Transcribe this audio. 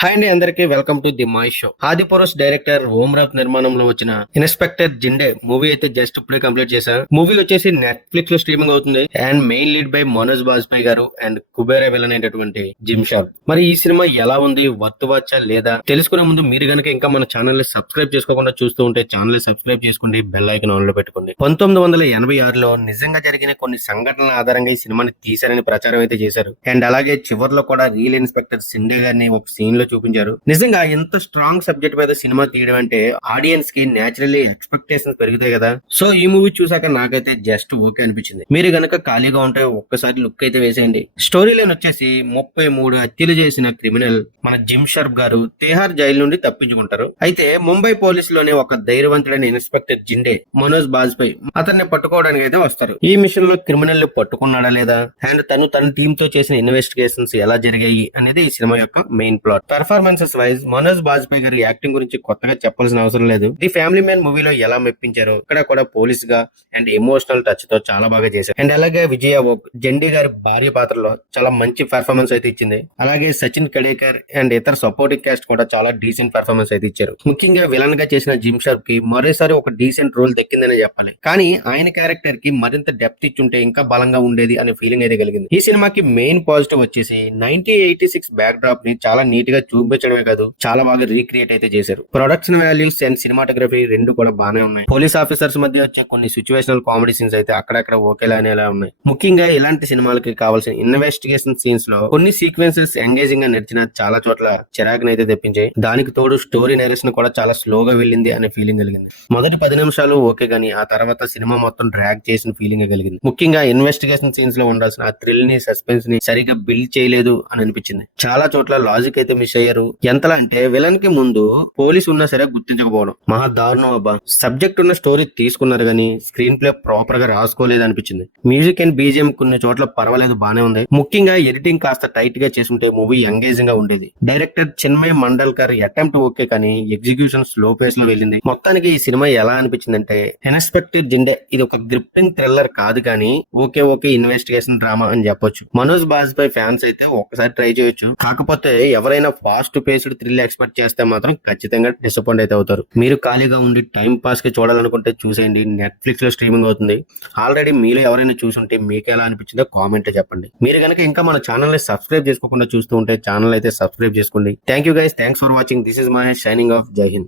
Hi అండి అందరికి welcome to the my show Adipurush director Omraj నిర్మాణంలో వచ్చిన ఇన్స్పెక్టర్ జిండే మూవీ అయితే జస్ట్ ఇప్పుడే కంప్లీట్ చేశారు. మూవీ వచ్చేసి నెట్ఫ్లిక్స్లో స్ట్రీమింగ్ అవుతుంది. And main lead by Manoj Bajpayee garu and కుబేరే villain అయినటువంటి జిమ్ షాప్ మరి ఈ సినిమా ఎలా ఉంది? వర్త్ వచ్చా లేదా? తెలుసుకునే ముందు మీరు గనక ఇంకా మన ఛానల్ని సబ్స్క్రైబ్ చేసుకోకుండా చూస్తూ ఉంటే ఛానల్ సబ్స్క్రైబ్ చేసుకోండి బెల్ ఐకన్ ఆన్లో పెట్టుకోండి. పంతొమ్మిది వందల ఎనభై ఆరులో నిజంగా జరిగిన కొన్ని సంఘటనల ఆధారంగా ఈ సినిమాని తీశారని ప్రచారం అయితే చేశారు. అండ్ అలాగే చివర్లో కూడా రియల్ ఇన్స్పెక్టర్ సిండే గారిని ఒక సీన్లో చూపించారు. నిజంగా ఎంత స్ట్రాంగ్ సబ్జెక్ట్ మీద సినిమా తీయడం అంటే ఆడియన్స్కి నేచురల్లీ ఎక్స్పెక్టేషన్స్ పెరుగుతాయి కదా. సో ఈ మూవీ చూసాక నాకైతే జస్ట్ ఓకే అనిపించింది. మీరు గనక ఖాళీగా ఉంటే ఒక్కసారి లుక్ అయితే వేసేయండి. స్టోరీ లైన్ వచ్చేసి ముప్పై మూడు హత్యలు చేసిన క్రిమినల్ మన జిమ్ షర్ప్ గారు తిహార్ జైలు నుండి తప్పించుకుంటారు. అయితే ముంబై పోలీసులోనే ఒక ధైర్యవంతుడైన ఇన్స్పెక్టర్ జిండే మనోజ్ బాజ్పేయి అతన్ని పట్టుకోవడానికి అయితే వస్తారు. ఈ మిషన్లో క్రిమినల్ పట్టుకున్నాడా లేదా? అండ్ తను తన టీమ్తో చేసిన ఇన్వెస్టిగేషన్స్ ఎలా జరిగాయి అనేది ఈ సినిమా యొక్క main plot performances wise Manoj Bajpayee గారి యాక్టింగ్ గురించి కొత్తగా చెప్పాల్సిన అవసరం లేదు. ది ఫ్యామిలీ మ్యాన్ మూవీలో ఎలా మెప్పించారు ఇక్కడ కూడా పోలీస్గా అండ్ ఎమోషనల్ టచ్తో చాలా బాగా చేశారు. అండ్ అలాగే విజయ ఓక్ జెండీ గారి భార్య పాత్రలో చాలా మంచి పెర్ఫార్మెన్స్ అయితే ఇచ్చింది. అలాగే సచిన్ కడేకర్ అండ్ ఇతర సపోర్టింగ్ క్యాస్ట్ కూడా చాలా డీసెంట్ పెర్ఫార్మెన్స్ అయితే ఇచ్చారు. ముఖ్యంగా విలన్గా చేసిన జిమ్ షాప్కి మరోసారి ఒక డీసెంట్ రోల్ దక్కిందని చెప్పాలి. కానీ ఆయన క్యారెక్టర్కి మరింత డెప్త్ ఇచ్చుంటే ఇంకా బలంగా ఉండేది అనే ఫీలింగ్ అయితే కలిగింది. ఈ సినిమాకి మెయిన్ పాజిటివ్ వచ్చేసి నైన్టీన్ ఎయిటీ సిక్స్ బ్యాక్ డ్రాప్ని చాలా నీట్గా చూపించడమే కాదు చాలా బాగా రీక్రియేట్ అయితే చేశారు. ప్రొడక్షన్ వాల్యూస్ అండ్ సినిమాటోగ్రఫీ రెండు కూడా బాగానే ఉన్నాయి. పోలీస్ ఆఫీసర్స్ మధ్య వచ్చే కొన్ని సిచ్యువేషనల్ కామెడీ సీన్స్ అయితే అక్కడక్కడ ఓకేలా అనేలా ఉన్నాయి. ముఖ్యంగా ఇలాంటి సినిమాలకి కావాల్సిన ఇన్వెస్టిగేషన్ సీన్స్లో కొన్ని సీక్వెన్సెస్ ఎంగేజింగ్గా నడిచిన చాలా చోట్ల చిరాకునైతే తెప్పించాయి. దానికి తోడు స్టోరీ నేరేషన్ కూడా చాలా స్లోగా వెళ్ళింది అనే ఫీలింగ్ కలిగింది. మొదటి పది నిమిషాలు ఓకే గానీ ఆ తర్వాత సినిమా మొత్తం డ్రాగ్ చేసిన ఫీలింగ్ కలిగింది. ముఖ్యంగా ఇన్వెస్టిగేషన్ సీన్స్లో ఉండాల్సిన ఆ థ్రిల్ని సస్పెన్స్ని సరిగా బిల్డ్ చేయలేదు అని అనిపించింది. చాలా చోట్ల లాజిక్ అయితే మిస్ చేయరు. ఎంతలా అంటే విలన్కి ముందు పోలీస్ ఉన్నా సరే గుర్తించకపోవడం. మహా దారుణం అబ్బా. సబ్జెక్ట్ ఉన్న స్టోరీ తీసుకున్నారు కానీ స్క్రీన్ ప్లే ప్రాపర్గా రాసుకోలేదు అనిపించింది మ్యూజిక్ అండ్ బీజిఎం కొన్ని చోట్ల పర్వాలేదు బానే ఉంది. ముఖ్యంగా ఎడిటింగ్ కాస్త టైట్గా చేసుంటే మూవీ ఎంగేజింగ్గా ఉండేది. Director Chinmay Mandlekar attempt okay కానీ ఎగ్జిక్యూషన్ స్లో పేస్లో వెళ్ళింది. మొత్తానికి ఈ సినిమా ఎలా అనిపించిందంటే ఇన్స్పెక్టర్ జిండే. ఇది ఒక గ్రిప్టింగ్ థ్రిల్లర్ కాదు కానీ ఓకే ఓకే ఇన్వెస్టిగేషన్ డ్రామా అని చెప్పొచ్చు. మనోజ్ బాజ్పేయి ఫ్యాన్స్ అయితే ఒక్కసారి ట్రై చేయొచ్చు. కాకపోతే ఎవరైనా ఫాస్ట్ పేస్డ్ థ్రిల్ ఎక్స్పెక్ట్ చేస్తే మాత్రం ఖచ్చితంగా డిసప్పాయింట్ అయితే అవుతారు. మీరు ఖాళీగా ఉండి టైం పాస్కి చూడాలనుకుంటే చూసేయండి. నెట్ఫ్లిక్స్లో స్ట్రీమింగ్ అవుతుంది. ఆల్రెడీ మీలో ఎవరైనా చూసుంటే మీకు ఎలా అనిపించిందో కామెంట్ చెప్పండి. మీరు కనుక ఇంకా మన ఛానల్ని సబ్స్క్రైబ్ చేసుకోకుండా చూస్తూ ఉంటే ఛానల్ అయితే సబ్స్క్రైబ్ చేసుకోండి. Thank you guys. Thanks for watching. This is my signing off. జై హింద్.